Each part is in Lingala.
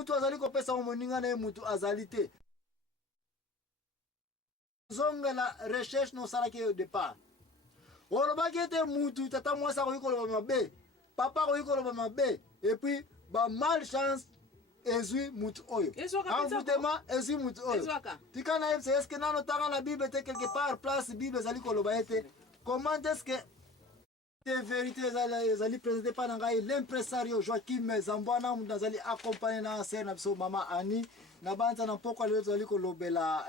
mutu azali kopesa moninga na mutu azalite zonga la recherche no sala ke au départ oloba kete mutu tata mwasa ko yikolo mabe papa ko yikolo mabe et puis ba malchance ezui mutu oyo envoûtement ezui mutu oyo tikana epse est-ce que nano tanga na Bible te quelque part place Bible zali koloba ete comment est-ce que de vérité ezali présenté par ngai l'impresario Joachim Zambwana mudazali accompagné na sœur na biso mama Annie na banza na poko lelo zali kolobela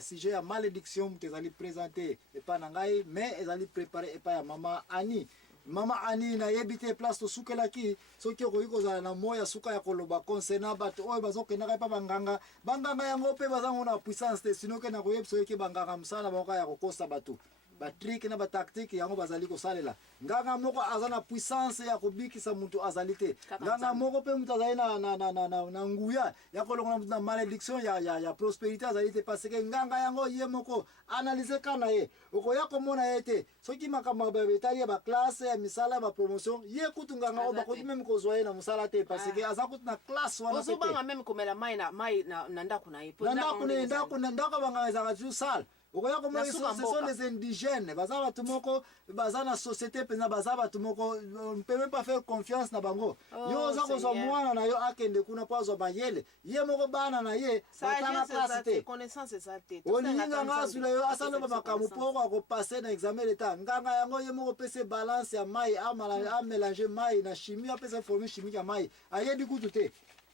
sujet ya malédiction mutazali présenté et pas ngai mais ezali préparé et pas ya mama Annie. Mama Annie na yebite place to sukelaki soki okoki za na moya suka ya koloba concernant bato oyo bazokendaka pa banganga yango mpe bazango na puissance te sino ke na koyebisa yoki banganga msala baoka ya kokosa bato batrik na batactique yango bazali kosalela nganga moko aza na puissance ya kobikisa mutu azali te nganga moko mpe mutu azali na nguya ya kolongola mutu na malédiction ya prospérité azali te parce que nganga yango ye moko analyse kana ye okoya komona ye te soki makambo betali ya baklasse ya misala ba promotion ye kutu nganga oyo bakoti meme kozwa ye na musala te parce que aza kutu na classe wana te ozobanga meme komela mai na ndako na ye ndako banganga ezaka tu sale okoya komona ce sont les indigènes baza batu moko baza na société pena baza batu moko on peut même pas faire confiance na bango yo oza kozwa mwana na yo akende kuna po azwa bayele ye moko bana na ye batana classe te olinga ngasula yo asala makambo poko akopase na examen d'état nganga yango ye moko pese balance ya mai a mélanger mai na chimie apesa formule chimique ya mai ayebi kutu te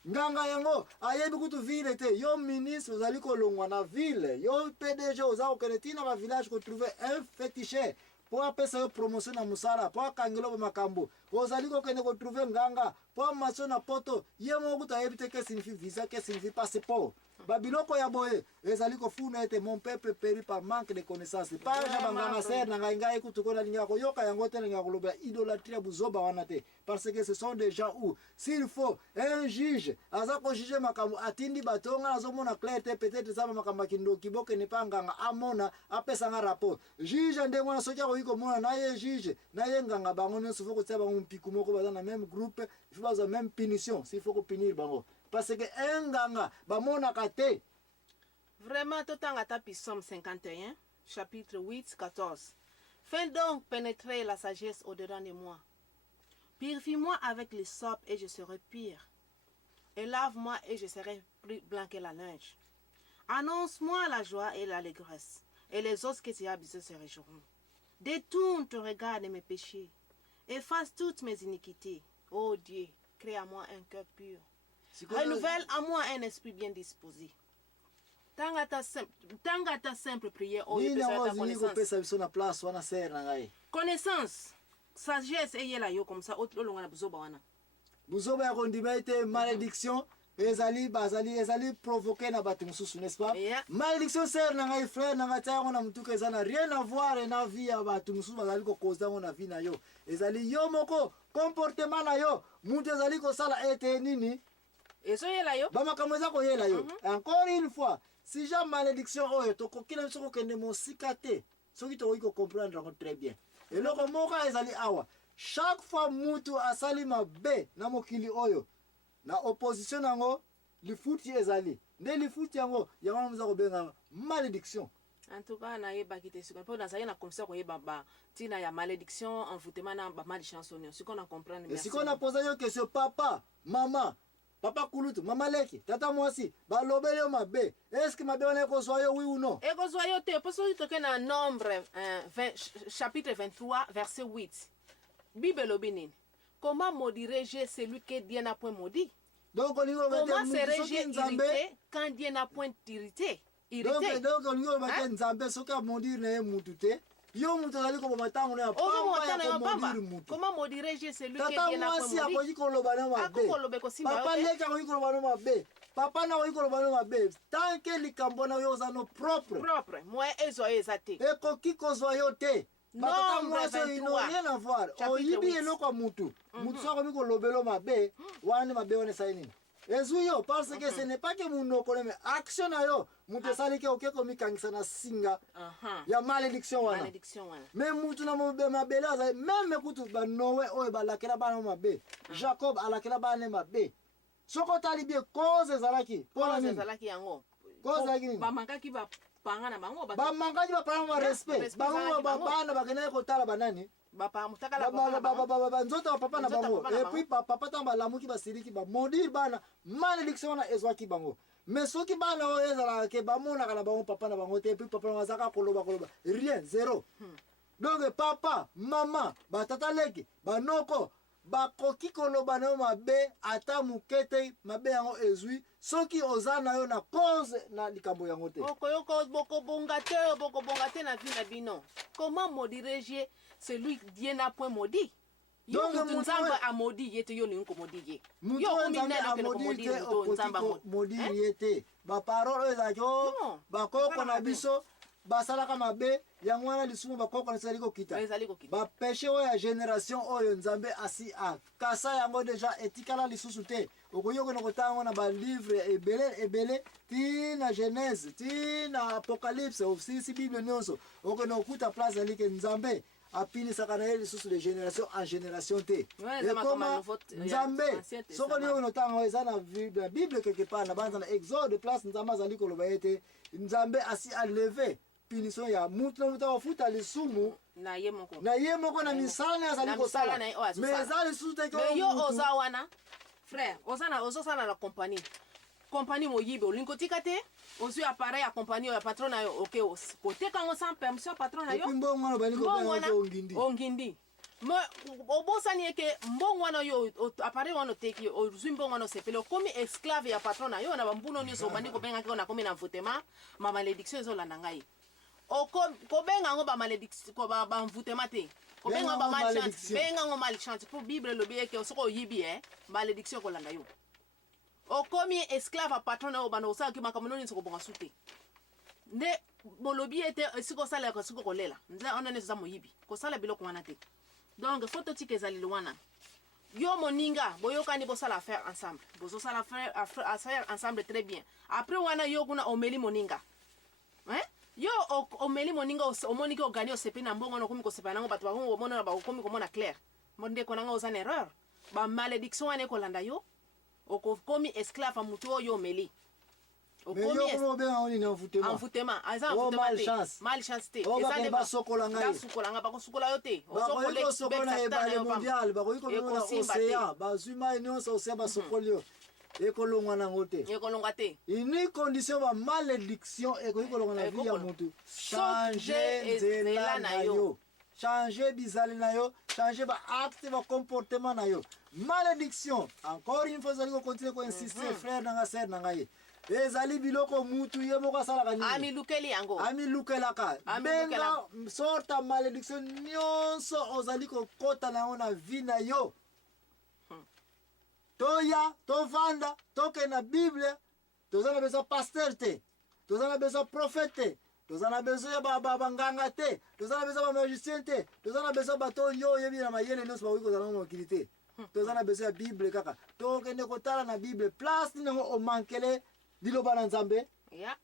nganga yango ayebi kutu ville te yo ministre ozali kolongwa na ville yo PDG oza kokende tina ba village ko trouver un féticheur po apesa yo promotion na musala po akangelo ba makambo ozali kokende ko trouver nganga po maso na poto ye moko kutu ayebi te que signifie visa que signifie passeport babiloko ya boye ezali kofuna ete mon peuple périt par manque de connaissances pas ja banganga ser na ngai kutu kona linga ko yoka yango te linga koloba idolâtrie buzoba wana te parce que ce sont des gens où s'il faut un juge aza ko juger makambo atindi batonga azomona clair te peut-être ça makambo kindo kiboke ne panganga amona apesa nga rapport juge ndengo na sokia ko yiko mona na ye juge na ye nganga bango ne sufo ko tsaba mpiku moko baza na même groupe il faut baza même punition s'il faut ko punir bango parce que enganga bamona kate vraiment totanga tapi Psaume 51 chapitre 8-14 fais donc pénétrer la sagesse au-dedans de moi, purifie-moi avec les sopes et je serai pire, et lave-moi et je serai plus blanc que la linge. Annonce-moi la joie et l'allégresse, et les os que tu as abusés se réjouiront. Détourne ton regard de mes péchés, efface toutes mes iniquités. Ô Dieu, crée à moi un cœur pur. Renouvelle à moi un esprit bien disposé. Tanga ta simple prière. Connaissance. Sagesse et yela yo comme ça. Olonga na buzoba wana. Buzoba ya kondima ete malédiction. Ezali provoqué na batu mususu, n'est-ce pas? Malédiction sert na ngai frère na ngata yango na mutuka ezana rien à voir na vie ya batu mususu bazali ko cause yango na vie na yo. Ezali yo moko comportement na yo. Mutu ezali ko sala ete nini? Eso yela yo. Ba makambo za ko yela yo. Encore une fois, si jamais malédiction oyo to kokila biso ko kende mosika te. Soki to ko comprendre très bien. Et loko moko ezali awa. Chaque fois mutu asali mabe na mokili oyo. Na opposition nango lifuti ezali nde lifuti yango yango muza ko benga malédiction. En tout cas na yeba kite siko po na ça na comme ça ko yeba ba tina ya malédiction envoûtement na ba malchance on siko na comprendre merci. Siko na poser yo question papa maman papa kulutu mama leki tata mwasi ba lobele mabe est-ce que mabe wana ko soyo oui ou non? E ko soyo te po so to ke na Nombre chapitre 23 verset 8 Bible lobinine. Comment maudirais-je celui que Dieu n'a point maudit? Donc, comment serais-je irrité quand Dieu n'a point irrité? Donc, on va dire ce qu'a maudit ne mutute. Comment maudirais-je celui que Dieu n'a point maudit? Papa na wiko lobano mabe. Tant que likambona yo za no propre. Propre. Moi ezo ezate. E ko kiko zo yo te. Nombre 23 rien à voir. Oyibi eloko mutu. Mutu sako miko lobelo mabe, wane mabe one saini. Ezuyo parce que ce n'est pas que muno kole mais action na yo, mutu sali ke okeko mikangisa na singa. Ya malédiction wana. Mais mutu na mabe mabela za même kutu ba Noé oyo ba lakela bana mabe. Jacob alakela bana mabe. soko tali bien cause ezalaki mpona nini ezalaki yango cause ezalaki nini bamangaki bapanga na bango bamangaki bapanga ma respect bango bana bakendaki kotala banani nzoto ya papa na bango epuis papa ntango balamuki basiliki bamodire bana malédiction wana ezwaki bango mais soki bana oyo ezalaka ke bamonaka na bango papa na bango te epuis papa na bango azalaka koloba rien zéro donc papa mama batata leki banoko bakoki koloba na yo mabe ata moke te mabe yango ezwi soki oza na yo na cause na likambo yango te bokobonga te na vie na bino. Comment maudirais-je celui Dieu n'a point maudit? Donc nzambe amodi ye te yo ni nkomodi ye. Yo nzambe amodi te okomodi ye te. Ba parole ezalaki bakoko na biso basalaka mabe yango wana lisumu bakoko ezali kokita bapeshe oyo ya génération oyo nzambe asi akasa yango deja etikala lisusu te okoki okende kotanga yango na balivre ebele ti na genèse ti na apocalypse osilisi bible nyonso okende okuta place ezali ke nzambe apinisaka na ye lisusu de génération en génération te ekoma nzambe soko olingi okende otanga eza na bible quelque part na banza na exode place nzambe azali koloba ye te nzambe asi aleve punition ya mutu na mutu akofuta lisumu na ye moko na misala na azali kosala mais eza lisusu te mais yo oza wana frère ozosala na compagnie moyibi olingi kotika te ozwi appareil ya compagnie ya patron na yo oke koteka yango sans permission patron na yo mbongo wana bani kobenga ongindi obosani eke mbongo wana yo appareil wana oteki ozwi mbongo wana osepeli okomi esclave ya patron na yo na bambuno nyonso obandi kobengaki yo nakomi na mvutema bamalédiction ezolanda ngai kobenga yango bamvutema te kobenga yango bamalchance benga yango malchance po bible elobi eke soki oyibi malédiction ekolanda yo okomi esclave ya patron na yo banda osalaki makambo no nyonso kobonga su te nde bolobi ete esika osalaka esika okolela nzela wana nyonso eza moyibi kosala biloko wana te donc fo totika ezaleli wana yo moninga boyokani bosala affaire ensemble bozosala affaire ensemble très bien après wana yo kuna omeli moninga yo omeli moninga omoniki ogani osepi na mbongo wana okomi kosepa nango bato bango omona bakomi komona clair mondeko nanga oza na erreur bamalédiction wana ekolanda yo okomi esclave ya mutu oyo omeli envoûtement aza malchance te basukolanga bakosukola yo te bazwi mai nyonso osea basokoli yo ekolongwa nango te ekolongwa te ini condition ba malédiction ekoki kolongwa na vie ya mutu change nzela na yo change bizali na yo change ba acte ba comportement na yo malédiction encore une fois ezali kocontinue koinsiste frère nanga sere na ngai ezali biloko mutu ye moko asalaka nini amilukeli yango amilukelaka benga sorta malédiction nyonso ozali kokota na yango na vie na yo toya tovanda toke na bible toza na besoin pasteur te toza na besoin prophète te toza na besoin ya banganga te toza na besoin bamagicien te toza na besoin bato oyo oyebi na mayele nyonso bakoki kozala na mokili te toza na besoin ya bible kaka tokende kotala na bible place nini yango omankele liloba na nzambe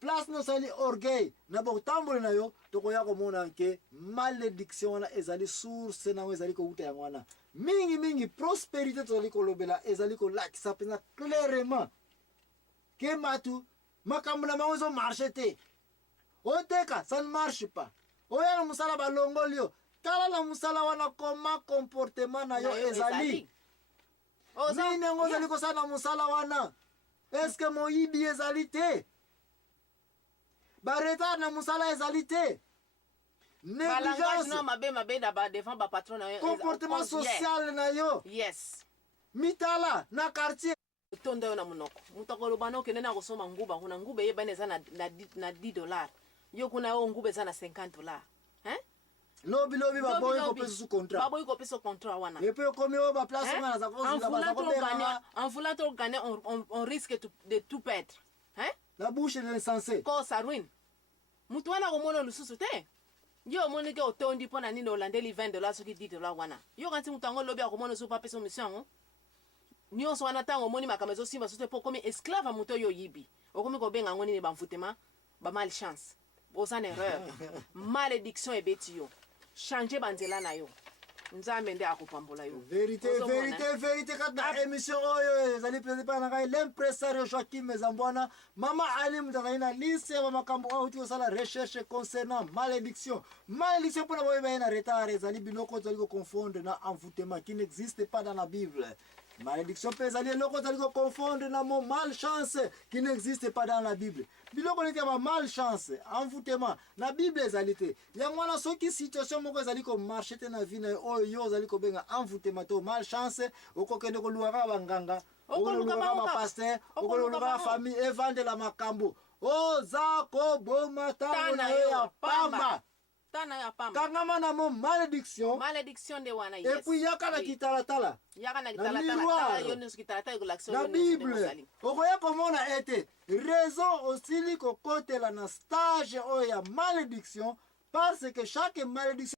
place nini osali orgueil na botambola na yo tokoya komona ke malédiction wana ezali source nango ezali kouta yango wana mingi prospérité tozali kolobela ezali kolakisa mpenza clairement ke matu makambo na bango ezomarche te oteka ça ne marche pas oya na mosala balongoli yo tala na mosala wana koma comportement na yo ezali nini yango ozali kosala na mosala wana eske moyibi ezali te baretard na mosala ezali te comportement social na yo mitala na quartier tonda yo na monoko mutu akoloba na okende na kosomba nguba kuna nguba eyebani eza na $10 yo kuna yo nguba eza na $50 lobi baboyi kopesa contrat wana epe okomi oyo baplace onga naza kozila en voulant trop gagner on risque de tout perdre la bouche de l'insensé ko ça ruine mutu wana komona lisusu te yo omoni ke otondi mpo na nini olandeli $20 soki $10 wana yo kanti mutu yango lobi akomona osu papesa mission yango nyonso wana ntango omoni makambo ezosimba so te mpo okomi esclave ya mutu oyo oyibi okomi kobenga yango nini bamvutema bamalchance oza na erreur malédiction ebeti yo change banzela na yo nzambe nde akopambola yo. Vérité, vérité, vérité. Quand la émission, vous allez préparer l'impresario Joachim Zambouana, Maman Alim Daraina, lycée, Maman Kambo, où ça la recherche concernant malédiction. Malédiction pour la voyer un retard, les allez binoko, vous allez confondre dans envoûtement qui n'existe pas dans la Bible. Malédiction peut aller loko vous allez confondre dans mon malchance qui n'existe pas dans la Bible. Biloko n'était pas malchance, envoûtement. La Bible est alité. Il y a moi ce qui situation moko zali ko marcher na vie na yo zali ko benga envoûtement to malchance okokende ko luara banganga okoluka ba pasteur okoluka ba famille evande la makambo ozako bomata na ya pamba tana ya pamba kangama na mo malédiction de wana yes et puis yaka na kitala yaka na kitala yo nesu kitala ko l'action la Bible okoya komona ete raison aussi li ko kotela na stage o ya malédiction parce que chaque malédiction